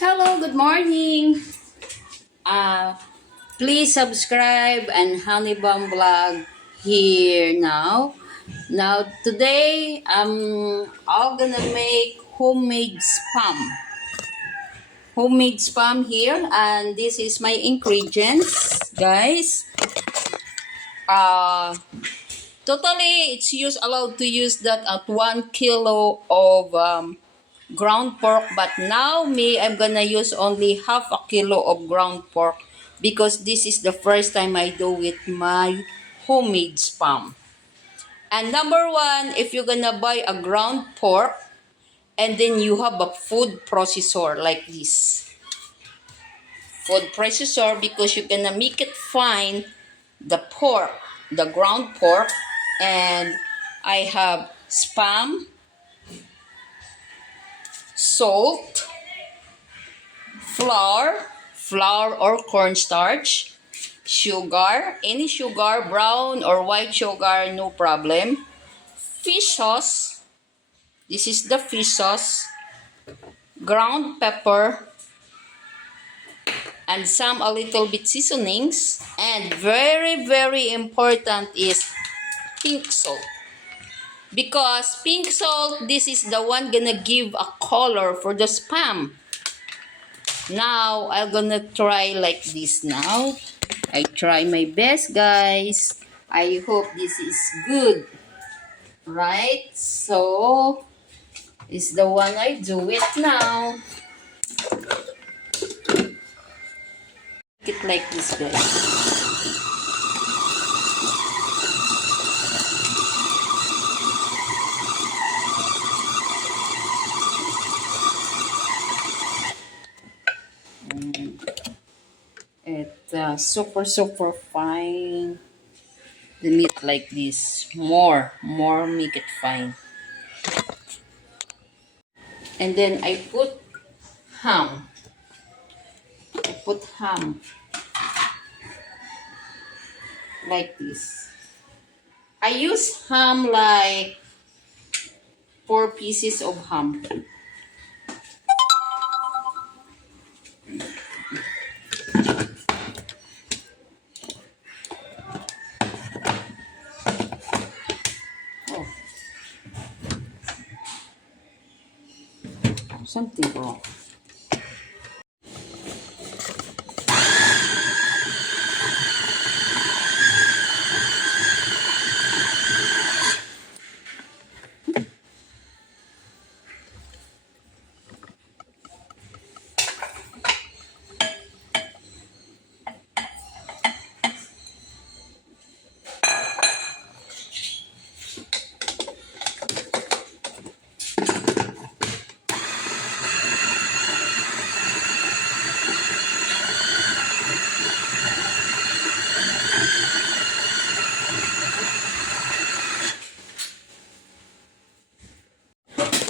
Hello, good morning. Uh, Please subscribe and Honeybomb Vlog here now. Now today I'm gonna make homemade spam. Homemade spam here, and this is my ingredients, guys. Uh Totally it's allowed to use that at 1 kilo of ground pork, but now I'm gonna use only half a kilo of ground pork because this is the first time I do with my homemade spam. And number one, if you're gonna buy a ground pork and then you have a food processor like this food processor, because you're gonna make it fine, the pork, the ground pork. And I have spam, salt, flour or cornstarch, sugar, any sugar, brown or white sugar, no problem. Fish sauce, this is the fish sauce, ground pepper, and some a little bit seasonings. And very important is pink salt. Because pink salt, this is the one gonna give a color for the spam. Now, I'm gonna try like this now. I try my best, guys. I hope this is good. Right? So, is the one I do it now. Make it like this, guys. It's super fine. The meat like this. More make it fine. And then I put ham. Like this. I use ham like 4 pieces of ham. Oh, something wrong.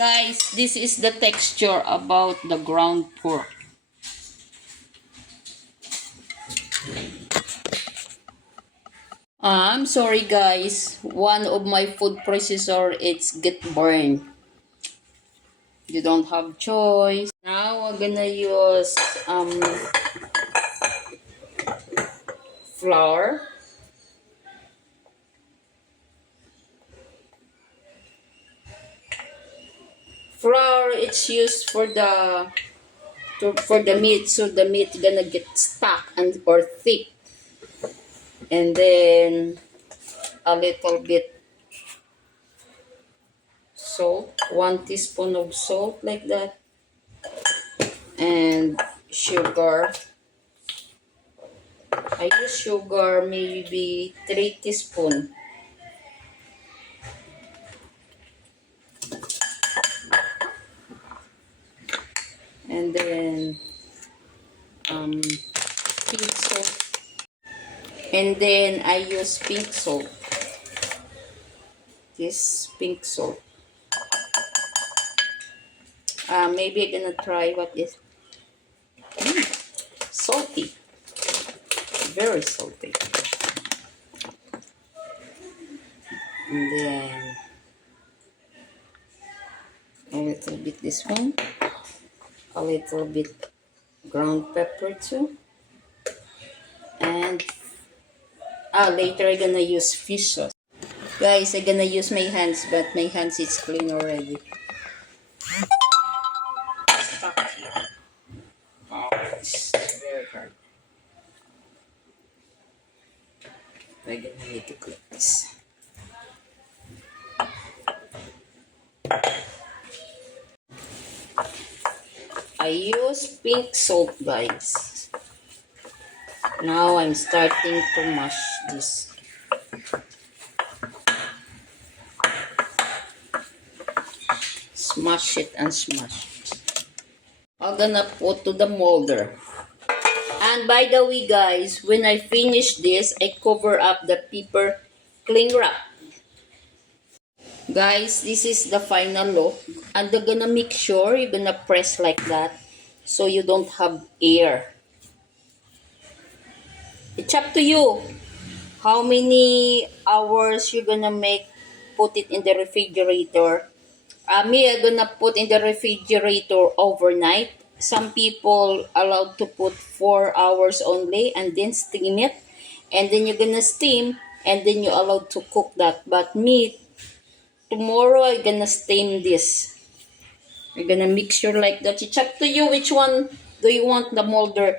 Guys, this is the texture about the ground pork. I'm sorry, guys. One of my food processor, it's get burned. You don't have choice. Now we're gonna use flour. Flour, it's used for the meat, so the meat gonna get stuck and or thick. And then a little bit salt, 1 teaspoon of salt like that, and sugar. I use sugar maybe 3 teaspoons. And then pink salt. And then I use pink salt. This pink salt. Maybe I'm gonna try what is salty. Very salty. And then a little bit this one. A little bit ground pepper too. And later I'm gonna use fish sauce. Guys, I'm gonna use my hands, but my hands is clean already. Stuck here. Oh, it's very hard. I'm gonna need to clip this. I use pink salt, guys. Now I'm starting to mash this. Smash it and smash it. I'm gonna put to the molder. And by the way, guys, when I finish this, I cover up the paper cling wrap. Guys, this is the final look. And you're gonna make sure you're gonna press like that so you don't have air. It's up to you how many hours you're gonna put it in the refrigerator. Me, I'm gonna put in the refrigerator overnight. Some people allowed to put 4 hours only and then steam it. And then you're gonna steam and then you're allowed to cook that. But me, tomorrow I'm gonna steam this. I'm gonna mixture like that. It's up to you which one do you want the molder.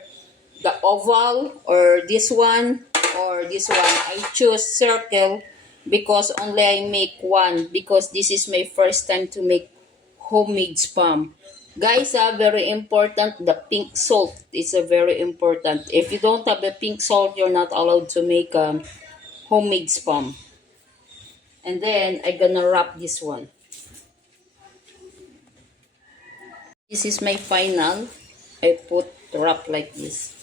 The oval or this one or this one. I choose circle because only I make one because this is my first time to make homemade spam. Guys, very important, the pink salt is very important. If you don't have the pink salt, you're not allowed to make homemade spam. And then I'm gonna wrap this one. This is my final. I put wrap like this.